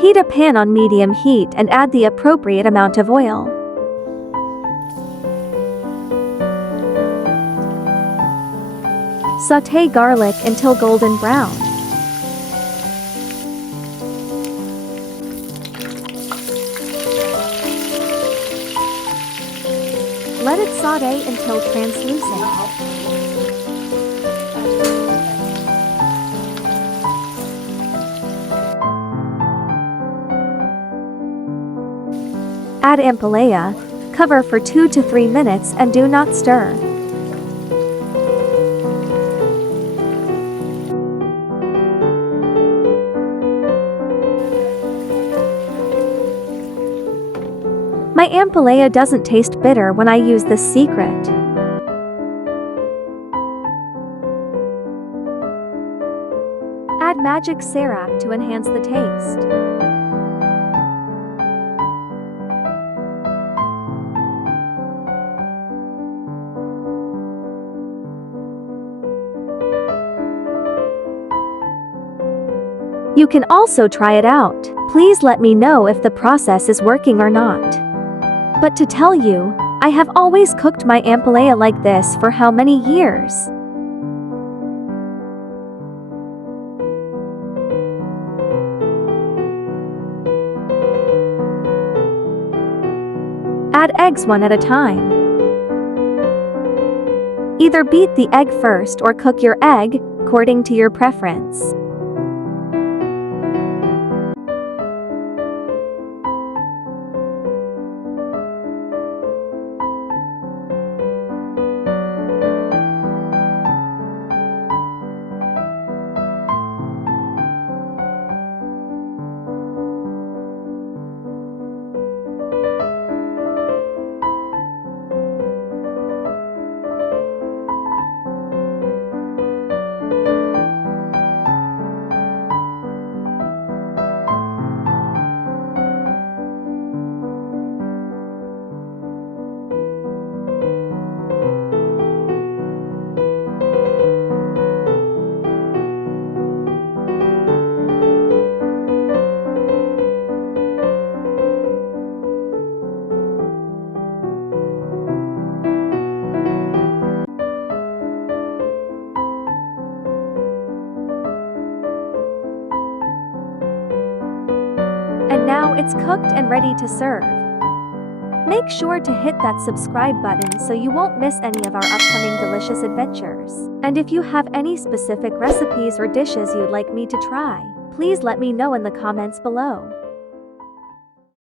Heat a pan on medium heat and add the appropriate amount of oil. Sauté garlic until golden brown. Let it sauté until translucent. Add ampalaya, cover for 2 to 3 minutes and do not stir. My ampalaya doesn't taste bitter when I use this secret. Add magic sarap to enhance the taste. You can also try it out. Please let me know if the process is working or not. But to tell you, I have always cooked my ampalaya like this for how many years? Add eggs one at a time. Either beat the egg first or cook your egg, according to your preference. And now it's cooked and ready to serve. Make sure to hit that subscribe button so you won't miss any of our upcoming delicious adventures. And if you have any specific recipes or dishes you'd like me to try, please let me know in the comments below.